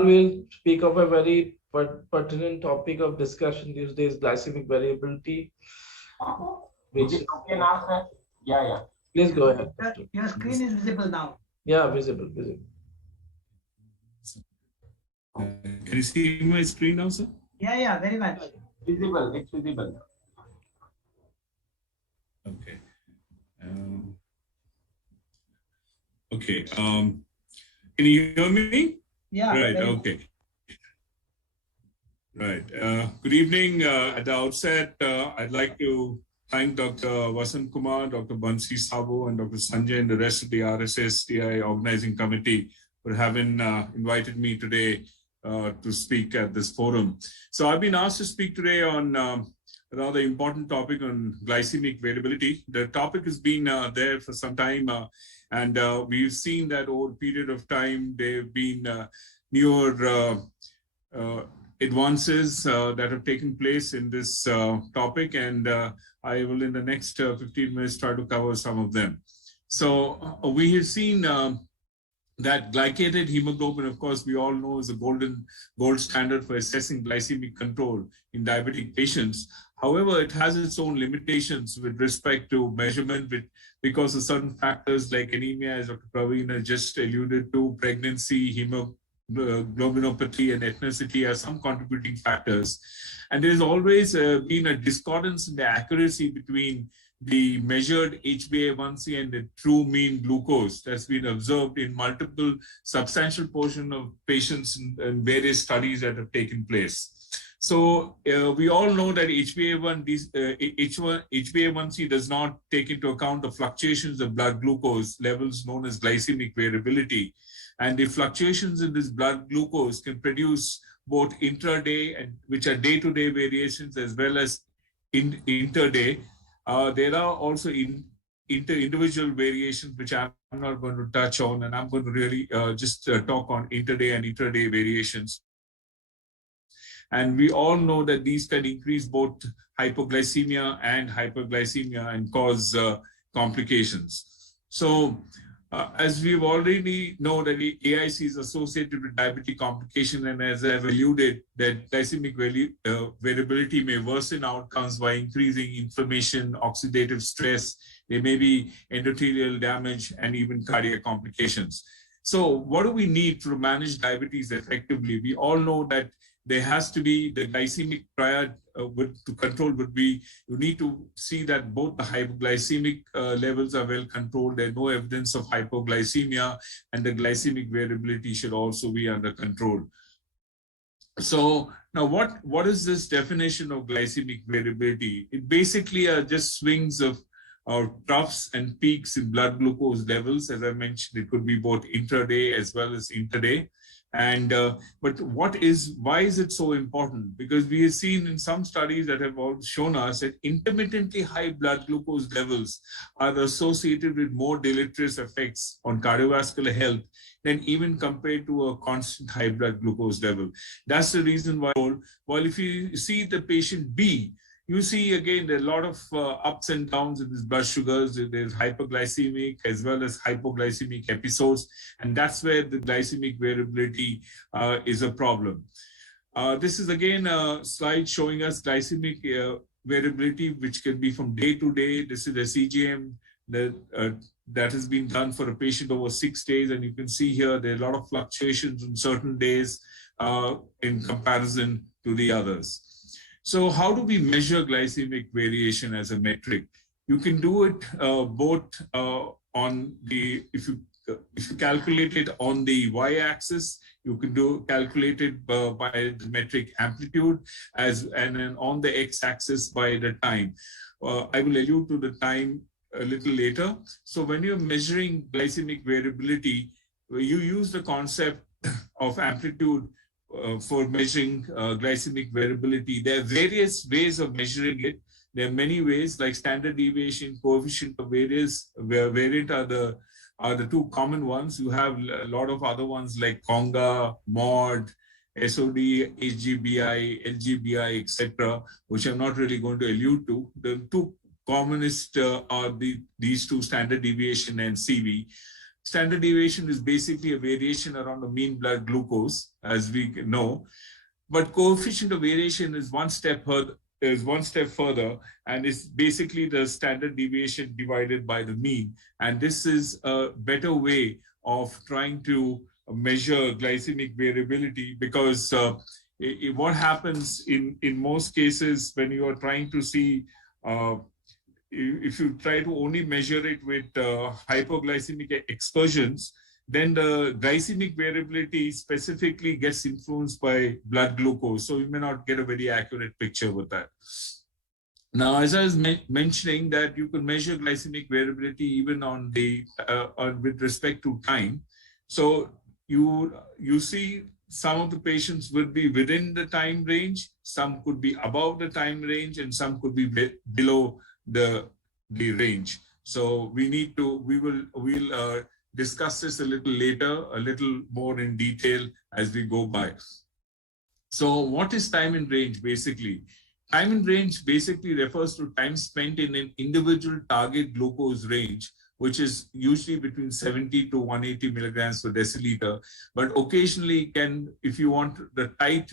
Will speak of a very pertinent topic of discussion these days, glycemic variability. Which is okay now, sir? Yeah, yeah. Please go ahead. Your screen is visible now. Yeah, visible. Can you see my screen now, sir? Yeah, very much. Visible, it's visible. Okay. Okay. Can you hear me? Yeah. Right. Okay. Right. Good evening. At the outset, I'd like to thank Dr. Vasant Kumar, Dr. Bansi Sabo, and Dr. Sanjay and the rest of the RSS-TI organizing committee for having invited me today to speak at this forum. So I've been asked to speak today on a rather important topic on glycemic variability. The topic has been there for some time, and we've seen that over a period of time, there have been newer advances that have taken place in this topic, and I will in the next 15 minutes try to cover some of them. So we have seen that glycated hemoglobin, of course, we all know is a gold standard for assessing glycemic control in diabetic patients. However, it has its own limitations with respect to measurement because of certain factors like anemia, as Dr. Praveen has just alluded to, pregnancy, globinopathy, and ethnicity are some contributing factors. And there's always been a discordance in the accuracy between the measured HbA1c and the true mean glucose that's been observed in multiple substantial portion of patients in various studies that have taken place. So we all know that HbA1c does not take into account the fluctuations of blood glucose levels known as glycemic variability. And the fluctuations in this blood glucose can produce both intraday, and which are day-to-day variations, as well as interday. There are also individual variations, which I'm not going to touch on, and I'm going to really just talk on interday and intraday variations. And we all know that these can increase both hypoglycemia and hyperglycemia and cause complications. So as we've already know that the AIC is associated with diabetic complication, and as I've alluded, that glycemic variability may worsen outcomes by increasing inflammation, oxidative stress. There may be endothelial damage and even cardiac complications. So what do we need to manage diabetes effectively? We all know that there has to be the glycemic prior to control would be, you need to see that both the hypoglycemic levels are well controlled. There's no evidence of hypoglycemia, and the glycemic variability should also be under control. So now what is this definition of glycemic variability? It basically are just swings of troughs and peaks in blood glucose levels. As I mentioned, it could be both intraday as well as interday. And but why is it so important? Because we have seen in some studies that have all shown us that intermittently high blood glucose levels are associated with more deleterious effects on cardiovascular health than even compared to a constant high blood glucose level. That's the reason why, while if you see the patient B, you see again there are a lot of ups and downs in these blood sugars. There's hyperglycemic as well as hypoglycemic episodes, and that's where the glycemic variability is a problem. This is again a slide showing us glycemic variability, which can be from day to day. This is a CGM that has been done for a patient over 6 days, and you can see here there are a lot of fluctuations on certain days in comparison to the others. So how do we measure glycemic variation as a metric? You can do it both on the, if you calculate it on the y-axis, you can calculate it by the metric amplitude, and then on the x-axis by the time. I will allude to the time a little later. So when you're measuring glycemic variability, you use the concept of amplitude for measuring glycemic variability. There are various ways of measuring it. There are many ways, like standard deviation, coefficient of variance are the two common ones. You have a lot of other ones like Conga, MOD, SOD, HGBI, LGBI, etc., which I'm not really going to allude to. The two commonest are these two, standard deviation and CV. Standard deviation is basically a variation around the mean blood glucose, as we know. But coefficient of variation is one step further, and it's basically the standard deviation divided by the mean. And this is a better way of trying to measure glycemic variability, because what happens in most cases when you are trying to see, if you try to only measure it with hypoglycemic excursions, then the glycemic variability specifically gets influenced by blood glucose. So you may not get a very accurate picture with that. Now, as I was mentioning, that you can measure glycemic variability even on the with respect to time. So you see some of the patients will be within the time range, some could be above the time range, and some could be below the range. So we'll discuss this a little later, a little more in detail as we go by. So what is time in range basically? Time in range basically refers to time spent in an individual target glucose range, which is usually between 70 to 180 milligrams per deciliter. But occasionally if you want the tight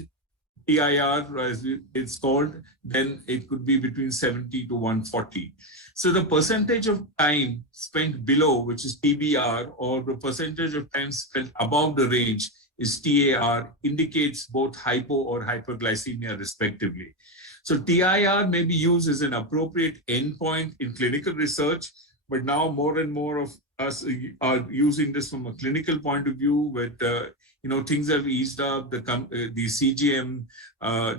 TIR, as it's called, then it could be between 70 to 140. So the percentage of time spent below, which is TBR, or the percentage of time spent above the range is TAR, indicates both hypo or hyperglycemia respectively. So TIR may be used as an appropriate endpoint in clinical research, but now more and more of us are using this from a clinical point of view with things have eased up. The CGM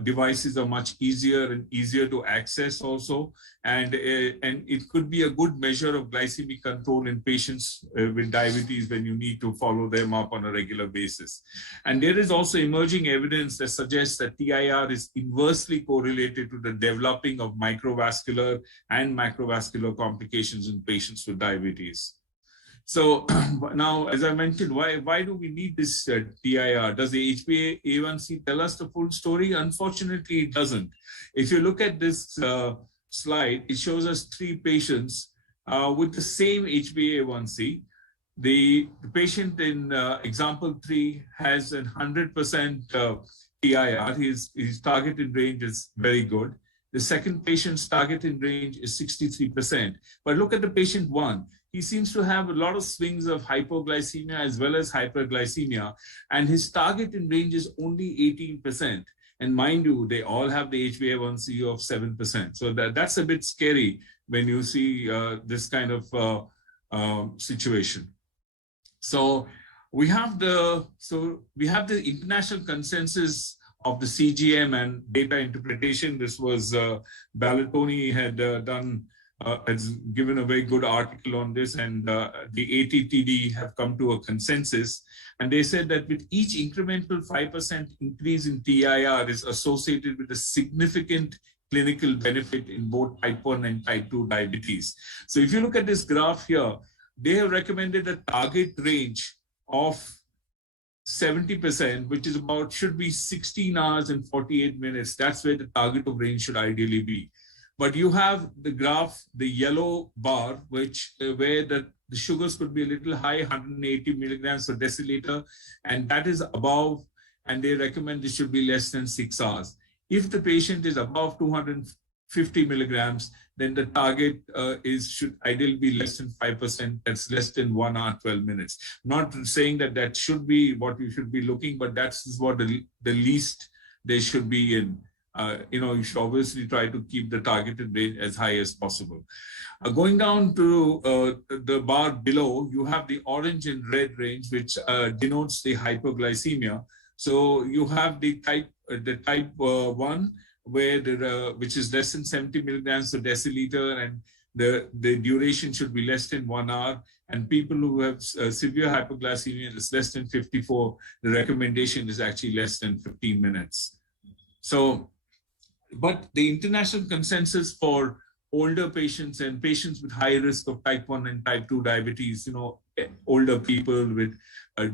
devices are much easier and easier to access also. And it could be a good measure of glycemic control in patients with diabetes when you need to follow them up on a regular basis. And there is also emerging evidence that suggests that TIR is inversely correlated to the developing of microvascular and macrovascular complications in patients with diabetes. So now, as I mentioned, why do we need this TIR? Does the HbA1c tell us the full story? Unfortunately, it doesn't. If you look at this slide, it shows us 3 patients with the same HbA1c. The patient in example 3 has a 100% TIR. His targeted range is very good. The second patient's targeted range is 63%. But look at the patient 1. He seems to have a lot of swings of hypoglycemia as well as hyperglycemia, and his target in range is only 18%. And mind you, they all have the HbA1c of 7%. So that's a bit scary when you see this kind of situation. So we have the international consensus of the CGM and data interpretation. This was Ballatoni had done. Has given a very good article on this, and the ATTD have come to a consensus. And they said that with each incremental 5% increase in TIR is associated with a significant clinical benefit in both type 1 and type 2 diabetes. So if you look at this graph here, they have recommended a target range of 70%, which is should be 16 hours and 48 minutes. That's where the target of range should ideally be. But you have the graph, the yellow bar, which where the sugars could be a little high, 180 milligrams per deciliter, and that is above, and they recommend this should be less than 6 hours. If the patient is above 250 milligrams, then the target should ideally be less than 5%. That's less than 1 hour, 12 minutes. Not saying that should be what you should be looking, but that's what the least they should be in. You should obviously try to keep the targeted range as high as possible. Going down to the bar below, you have the orange and red range, which denotes the hypoglycemia. So you have the type 1, which is less than 70 milligrams per deciliter, and the duration should be less than 1 hour. And people who have severe hypoglycemia is less than 54. The recommendation is actually less than 15 minutes. So, but the international consensus for older patients and patients with high risk of type 1 and type 2 diabetes, older people with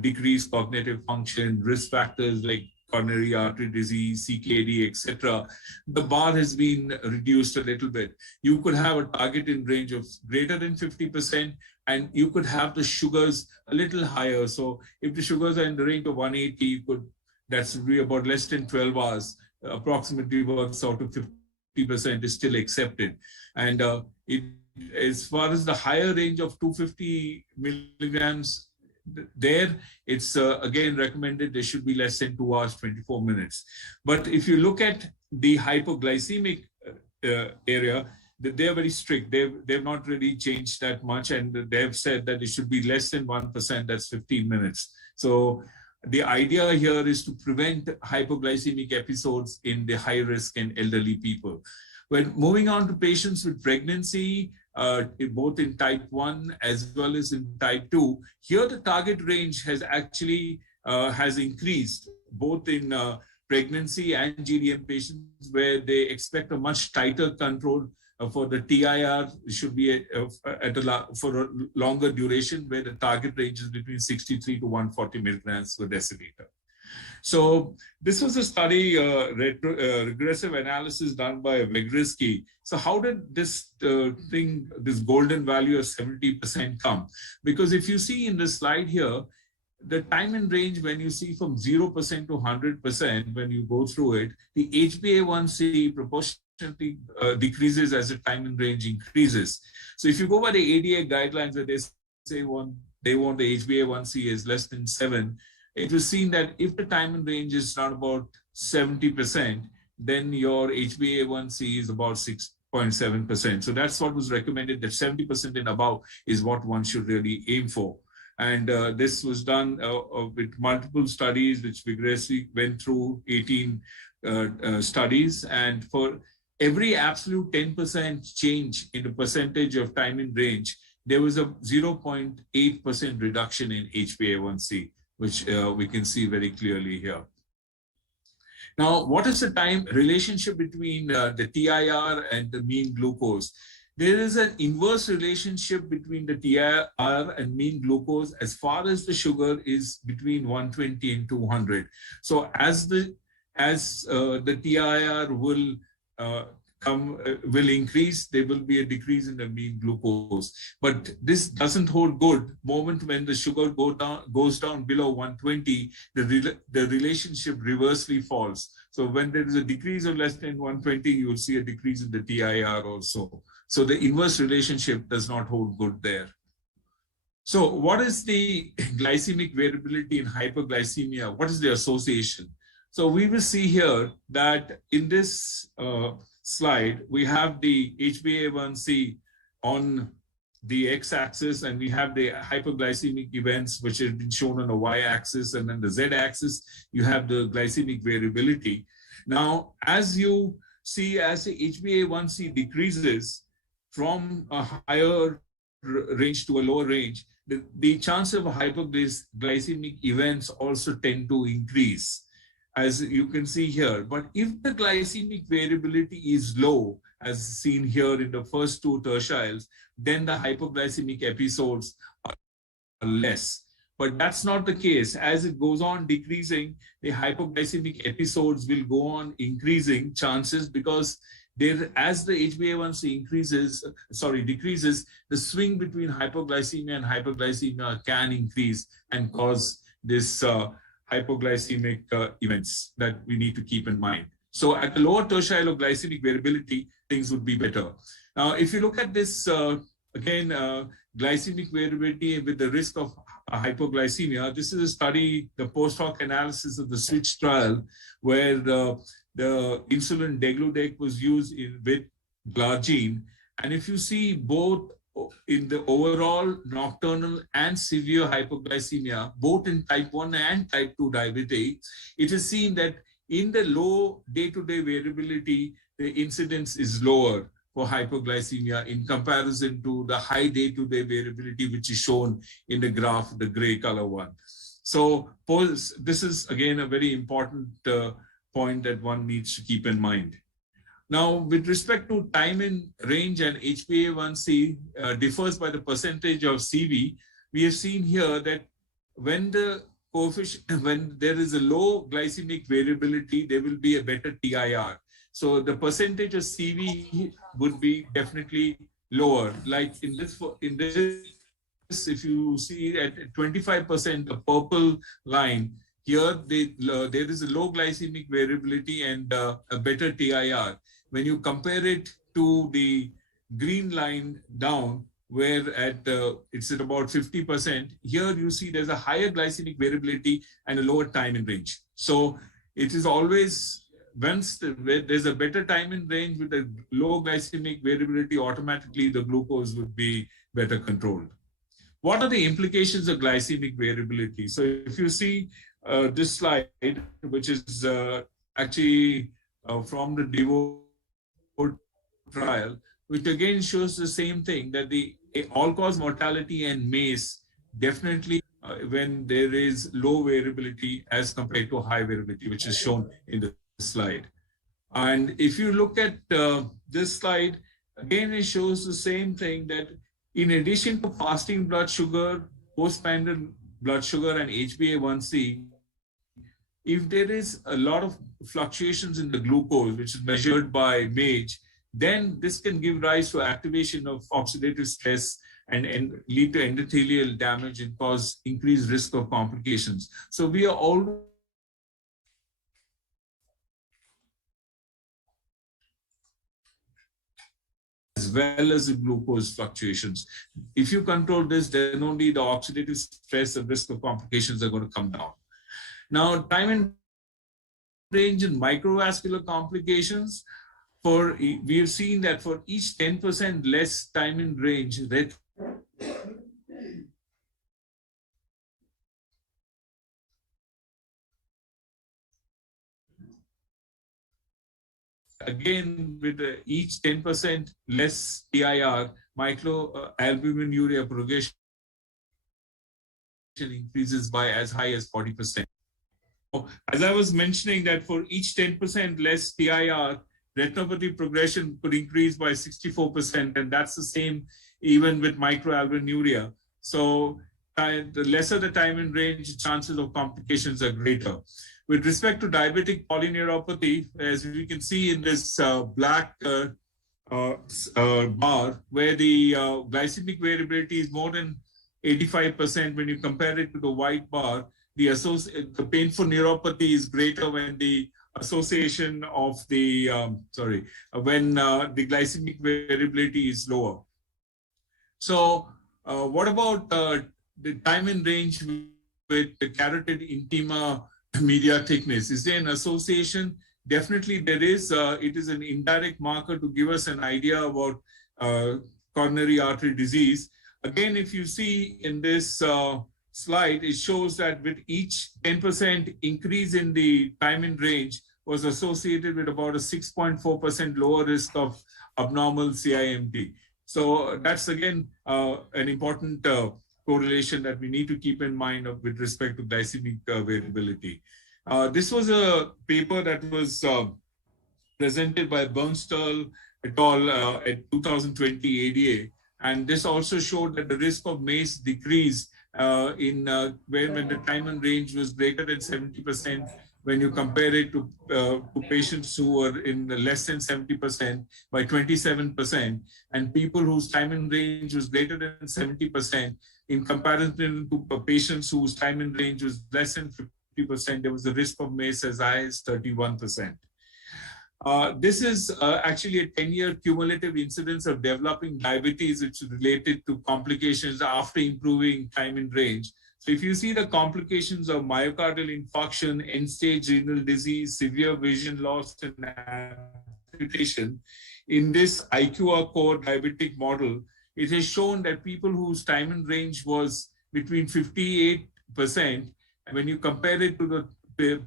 decreased cognitive function, risk factors like coronary artery disease, CKD, etc., the bar has been reduced a little bit. You could have a target in range of greater than 50%, and you could have the sugars a little higher. So if the sugars are in the range of 180, you could, that's really about less than 12 hours, approximately works out to 50% is still accepted. And as far as the higher range of 250 milligrams, there it's again recommended there should be less than 2 hours 24 minutes. But if you look at the hypoglycemic area, they are very strict. They've not really changed that much, and they've said that it should be less than 1%, that's 15 minutes. So the idea here is to prevent hypoglycemic episodes in the high risk and elderly people. When moving on to patients with pregnancy, both in type 1 as well as in type 2, here the target range has actually has increased both in pregnancy and GDM patients, where they expect a much tighter control for the TIR. Should be for a longer duration, where the target range is between 63 to 140 milligrams per deciliter. So this was a study, regressive analysis done by Vygotsky. So how did this this golden value of 70% come? Because if you see in the slide here, the time in range when you see from 0% to 100%, when you go through it, the HbA1c proportionately decreases as the time in range increases. So if you go by the ADA guidelines where they say they want the HbA1c is less than 7, it was seen that if the time in range is around about 70%, then your HbA1c is about 6.7%. So that's what was recommended, that 70% and above is what one should really aim for. And this was done with multiple studies, which Vygotsky went through 18 studies. And for every absolute 10% change in the percentage of time in range, there was a 0.8% reduction in HbA1c, which we can see very clearly here. Now, what is the time relationship between the TIR and the mean glucose? There is an inverse relationship between the TIR and mean glucose as far as the sugar is between 120 and 200. So as the TIR will will increase, there will be a decrease in the mean glucose. But this doesn't hold good. Moment when the sugar goes down below 120, the relationship reversely falls. So when there is a decrease of less than 120, you will see a decrease in the TIR also. So the inverse relationship does not hold good there. So what is the glycemic variability in hyperglycemia? What is the association? So we will see here that in this slide, we have the HbA1c on the x-axis, and we have the hyperglycemic events, which have been shown on the y-axis, and then the z-axis, you have the glycemic variability. Now, as you see, as the HbA1c decreases from a higher range to a lower range, the chance of hypoglycemic events also tend to increase, as you can see here. But if the glycemic variability is low, as seen here in the first two tertiles, then the hypoglycemic episodes are less. But that's not the case. As it goes on decreasing, the hypoglycemic episodes will go on increasing chances, because as the HbA1c decreases, the swing between hypoglycemia and hyperglycemia can increase and cause this hypoglycemic events that we need to keep in mind. So at the lower tertile of glycemic variability, things would be better. Now, if you look at this, again, glycemic variability with the risk of hypoglycemia, this is a study, the post hoc analysis of the switch trial, where the insulin degludec was used with glargine. And if you see both in the overall nocturnal and severe hypoglycemia, both in type 1 and type 2 diabetes, it is seen that in the low day-to-day variability, the incidence is lower for hypoglycemia in comparison to the high day-to-day variability, which is shown in the graph, the gray color one. So this is, again, a very important point that one needs to keep in mind. Now, with respect to time in range and HbA1c differs by the percentage of CV, we have seen here that when the coefficient, when there is a low glycemic variability, there will be a better TIR. So the percentage of CV would be definitely lower. Like in this, if you see at 25%, the purple line, here there is a low glycemic variability and a better TIR. When you compare it to the green line down, where it's at about 50%, here you see there's a higher glycemic variability and a lower time in range. So it is always, once there's a better time in range with a low glycemic variability, automatically the glucose would be better controlled. What are the implications of glycemic variability? So if you see this slide, which is actually from the DEVOTE trial, which again shows the same thing, that the all-cause mortality and MACE definitely when there is low variability as compared to high variability, which is shown in the slide. And if you look at this slide, again, it shows the same thing, that in addition to fasting blood sugar, postprandial blood sugar, and HbA1c, if there is a lot of fluctuations in the glucose, which is measured by MAGE, then this can give rise to activation of oxidative stress and lead to endothelial damage and cause increased risk of complications. So we are always as well as the glucose fluctuations. If you control this, then only the oxidative stress and risk of complications are going to come down. Now, time in range and microvascular complications, we have seen that for each 10% less time in range, again, with each 10% less TIR, microalbuminuria progression increases by as high as 40%. As I was mentioning, that for each 10% less TIR, retinopathy progression could increase by 64%, and that's the same even with microalbuminuria. So the lesser the time in range, chances of complications are greater. With respect to diabetic polyneuropathy, as we can see in this black bar, where the glycemic variability is more than 85%, when you compare it to the white bar, the painful neuropathy is greater when the association of the, when the glycemic variability is lower. So what about the time in range with the carotid intima media thickness? Is there an association? Definitely there is. It is an indirect marker to give us an idea about coronary artery disease. Again, if you see in this slide, it shows that with each 10% increase in the time in range was associated with about a 6.4% lower risk of abnormal CIMT. So that's again an important correlation that we need to keep in mind with respect to glycemic variability. This was a paper that was presented by Bernstein et al. At 2020 ADA. And this also showed that the risk of MACE decreased when the time in range was greater than 70%, when you compare it to patients who were in less than 70% by 27%, and people whose time in range was greater than 70%, in comparison to patients whose time in range was less than 50%, there was a risk of MACE as high as 31%. This is actually a 10-year cumulative incidence of developing diabetes, which is related to complications after improving time in range. So if you see the complications of myocardial infarction, end-stage renal disease, severe vision loss, and amputation, in this IQR core diabetic model, it has shown that people whose time in range was between 58%, when you compare it to the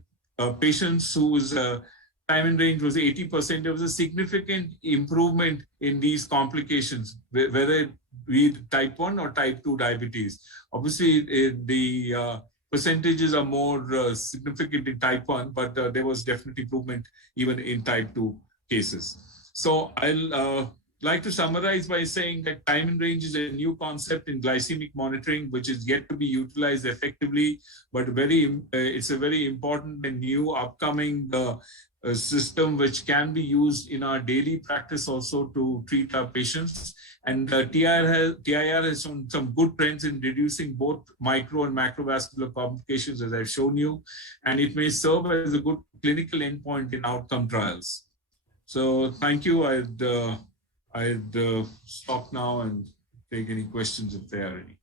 patients whose time in range was 80%, there was a significant improvement in these complications, whether it be type 1 or type 2 diabetes. Obviously, the percentages are more significant in type 1, but there was definitely improvement even in type 2 cases. So I'll like to summarize by saying that time in range is a new concept in glycemic monitoring, which is yet to be utilized effectively, but it's a very important and new upcoming system which can be used in our daily practice also to treat our patients. And TIR has shown some good trends in reducing both micro and macrovascular complications, as I've shown you, and it may serve as a good clinical endpoint in outcome trials. So thank you. I'd stop now and take any questions if there are any.